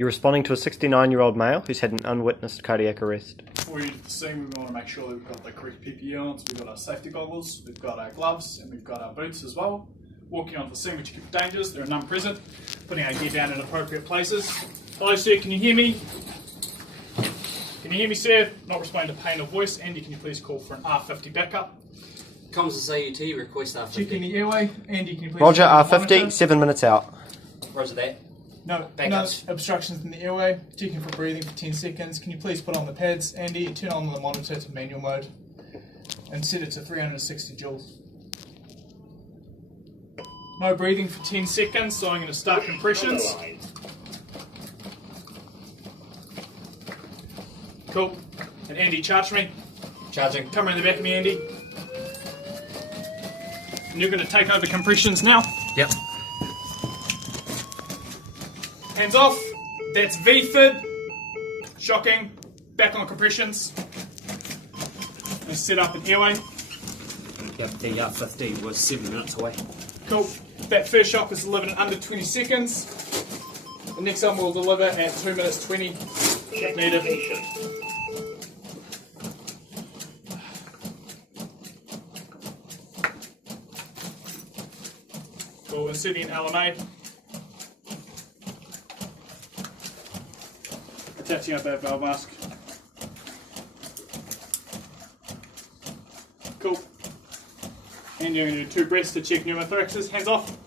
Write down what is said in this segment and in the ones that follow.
You're responding to a 69-year-old male who's had an unwitnessed cardiac arrest. Before you get the scene, we want to make sure that we've got the correct PPE on. So we've got our safety goggles, we've got our gloves, and we've got our boots as well. Walking onto the scene, which keep dangers, there are none present. Putting our gear down in appropriate places. Hello, sir, can you hear me? Can you hear me, sir? Not responding to pain or voice. Andy, can you please call for an R50 backup? Comms to AUT, request R50. Checking the airway. Andy, can you please... Roger, check the R50, monitor? 7 minutes out. Roger that. No Backups. obstructions in the airway. Checking for breathing for 10 seconds. Can you please put on the pads, Andy, and turn on the monitor to manual mode and set it to 360 joules. No breathing for 10 seconds, so I'm going to start compressions. Cool. And Andy, charge me. Charging. Come around the back of me, Andy. And you're going to take over compressions now. Yep. Hands off. That's VFib. Shocking. Back on compressions. And set up an airway. Yep, the R50 was 7 minutes away. Cool. That first shock was delivered in under 20 seconds. The next one we'll deliver at 2 minutes 20. Needed. Cool. Inserting an LMA. Attaching up that valve mask. Cool. And you're going to do 2 breaths to check pneumothoraxes. Hands off.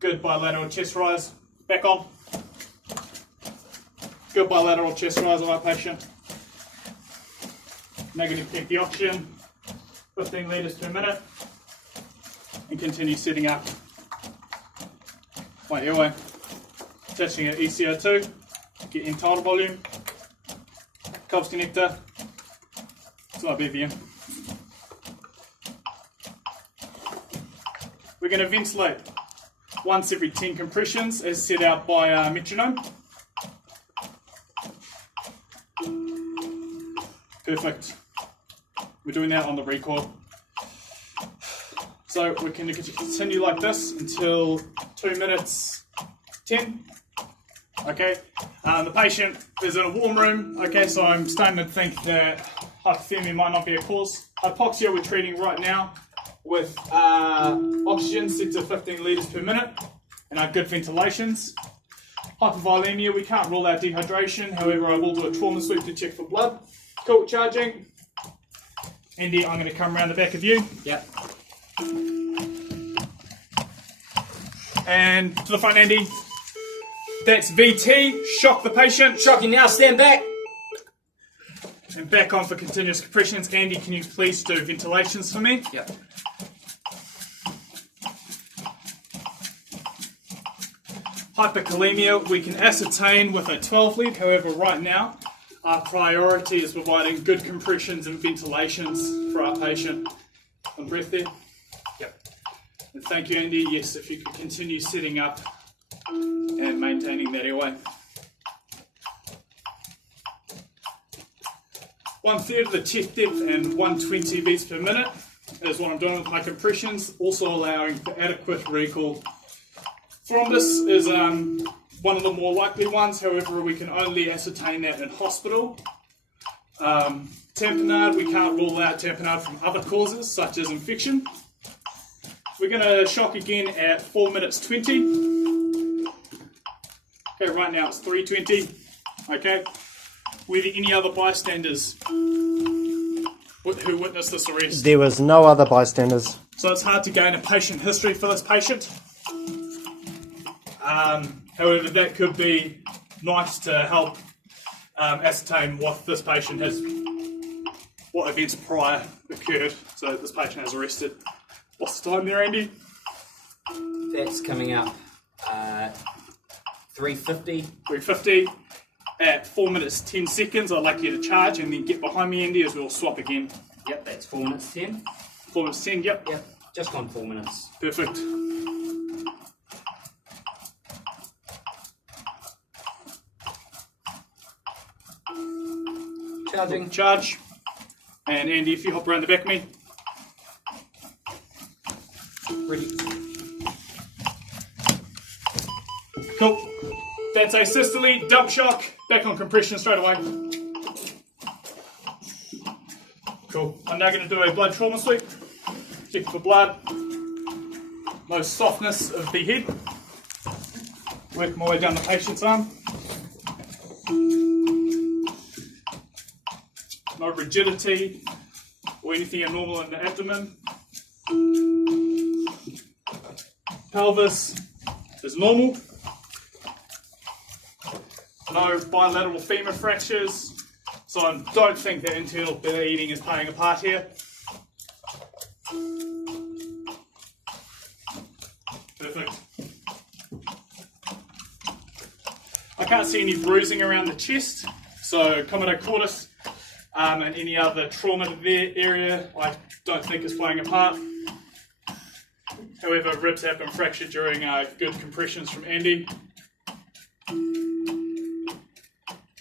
Good bilateral chest rise. Back on. Good bilateral chest rise of our patient. Now going to check the oxygen. 15 litres per minute. And continue setting up my airway. Attaching an ECO2. Get in tidal volume. Cobbs connector. It's my BVM. We're going to ventilate once every 10 compressions as set out by metronome. Perfect. We're doing that on the recoil. So we can continue like this until 2 minutes 10. Okay. The patient is in a warm room. Okay, so I'm starting to think that hypothermia might not be a cause. Hypoxia we're treating right now with oxygen set to 15 litres per minute and our good ventilations. Hypovolemia, we can't rule out dehydration, however I will do a trauma sweep to check for blood. Cool, charging. Andy, I'm going to come around the back of you. Yep. And to the front, Andy. That's VT, shock the patient. Shocking now, stand back. And back on for continuous compressions. Andy, can you please do ventilations for me? Yep. Hyperkalemia, we can ascertain with a 12 lead, however right now our priority is providing good compressions and ventilations for our patient. On breath there. Yep. And thank you, Andy. Yes, if you could continue setting up and maintaining that airway. 1/3 of the chest depth and 120 beats per minute is what I'm doing with my compressions, also allowing for adequate recall. Thrombus is one of the more likely ones, however we can only ascertain that in hospital. Tamponade, we can't rule out tamponade from other causes such as infection. We're going to shock again at 4 minutes 20. Okay, right now it's 3:20. Okay, were there any other bystanders who witnessed this arrest? There was no other bystanders. So it's hard to gain a patient history for this patient. However, that could be nice to help ascertain what this patient has, what events prior occurred. So this patient has arrested. What's the time there, Andy? That's coming up 3:50. 3:50. At 4 minutes 10 seconds, I'd like you to charge and then get behind me, Andy, as we'll swap again. Yep, that's 4 minutes 10. 4 minutes 10, yep. Yep, just gone 4 minutes. Perfect. Charging. Charge. And Andy, if you hop around the back of me. Ready. Cool. That's asystole, dump shock, back on compression straight away. Cool. I'm now going to do a blood trauma sweep. Check for blood. No softness of the head. Work my way down the patient's arm. No rigidity or anything abnormal in the abdomen. Pelvis is normal. No bilateral femur fractures. So I don't think that internal bleeding is playing a part here. Perfect. I can't see any bruising around the chest, so commodus cordis and any other trauma to their area I don't think is playing a part. However, ribs have been fractured during good compressions from Andy.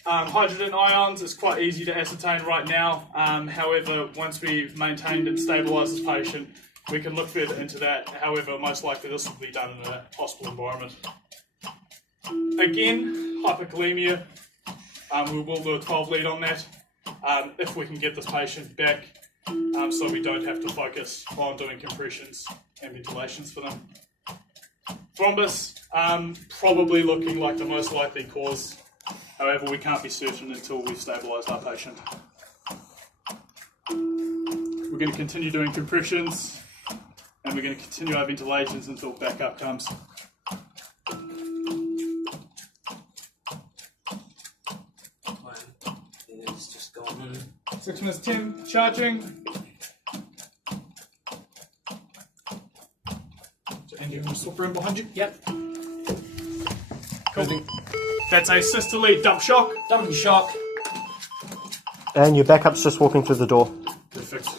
Hydrogen ions is quite easy to ascertain right now. However, once we've maintained and stabilised this patient, we can look further into that. However, most likely this will be done in a hospital environment. Again, hyperkalemia. We will do a 12 lead on that if we can get this patient back, so we don't have to focus on doing compressions and ventilations for them. Thrombus, probably looking like the most likely cause. However, we can't be certain until we've stabilised our patient. We're going to continue doing compressions, and we're going to continue our ventilations until backup comes. It's just gone in. 6 minutes 10, charging. So Andy, I'm going to swap around behind you. Yep. Cool. That's asystole, dump shock. Dump shock. And your backup's just walking through the door. Perfect.